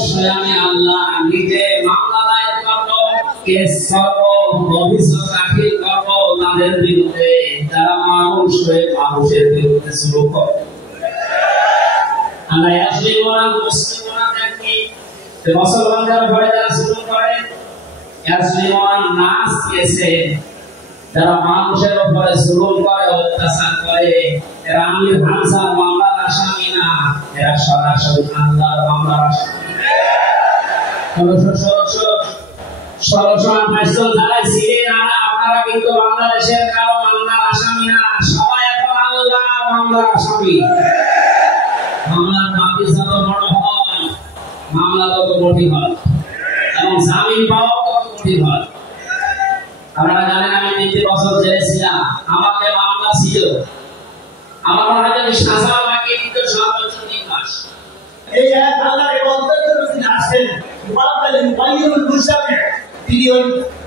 অবশ্যই আমি আল্লাহ নিজে মামলা দায়ের করব, কেস করব, অভিযোগ দাখিল করব তাদের বিরুদ্ধে যারা মানুষ হয়ে মানুষের বিরুদ্ধে শুরু করে। আমরা মুসলিমরা দেখি মুসলমানদের ঘরে যারা শুরু করে মুসলিমান নাচ কেসে যারা মানুষের উপরে জুলুম করে, অত্যাচার করে, এরা আমির হামজার মামলার আসামি না, এরা সরাসরি আল্লাহর মামলার আসামি। 1628 জন যারা ছিলেন আপনারা কিন্তু বাংলাদেশের কারো মামলার আসামি না, সবাই এখন আল্লাহর মামলার আসামি। মামলার বাকি যত বড় হয় মামলা তত কঠিন হয় এবং জামিন পাওয়া তত কঠিন হয়। আপনারা জানেন আমি 3 বছর জেলে ছিলাম, আমাকে মামলা ছিল, আমার মনে হয় যে সাজা আমাকে দিত সর্বোচ্চ 3 মাস। এই এক আল্লাহর ইবাদতের জন্য তিনি আসেন, মুবাদদালিন ওয়াইয়ুল মুশাফি, তিনি ওই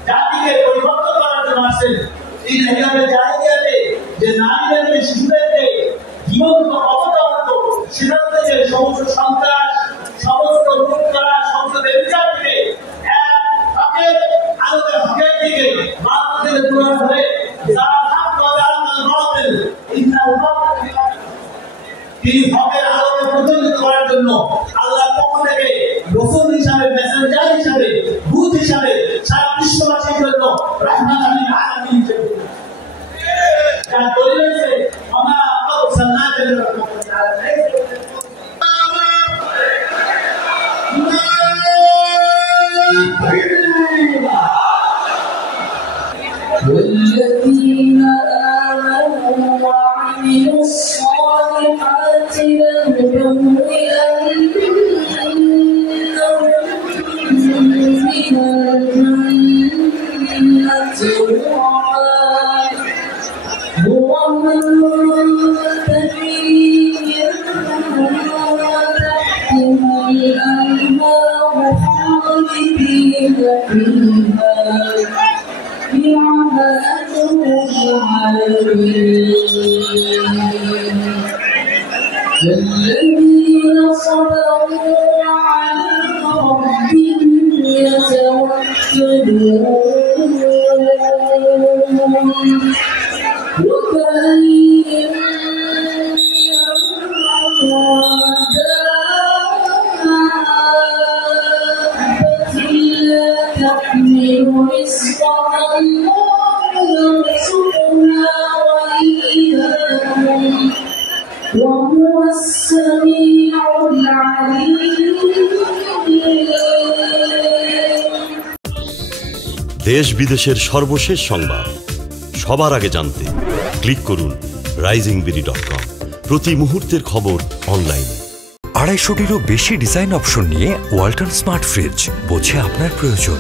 জাতিকে পরিবর্তন করার জন্য আসেন। এই হিসাবে জাহিলিয়াতে যে নারীদেরকে শিশুদেরকে জীবন্ত অবতারত সেখান থেকে সমস্ত সন্ত্রাস, সমস্ত লুট করা, সমস্ত ব্যভিচার থেকে হকের আলোকে হকের দিকে মানুষের দূরে ধরে যারা তিনি হকের আলোকে প্রজ্বলিত করার জন্য আল্লাহর পক্ষ থেকে রাসূল হিসাবে, মেসেঞ্জার হিসাবে, দূত হিসাবে সারা বিশ্ববাসীর জন্য রাহমাতুল লিল আলামিন হিসেবে তার দলিল হচ্ছে ওমা আরসালনাকা ইল্লা রাহমাতাল লিল والذين آمنوا وعملوا الصالحات لنبوئنهم من الجنة غرفا تجري من تحتها الأنهار خالدين فيها الذين صبروا وعلى ربهم يتوكلون وكأين لا تحمل رزقها الله يرزقنا وإياكم وهو السميع العليم। দেশ বিদেশের সর্বশেষ সংবাদ সবার আগে জানতে ক্লিক করুন risingbeauty.com। প্রতি মুহূর্তের খবর অনলাইনে। 250-টিরও বেশি ডিজাইন অপশন নিয়ে ওয়ালটন স্মার্ট ফ্রিজ, বোঝে আপনার প্রয়োজন।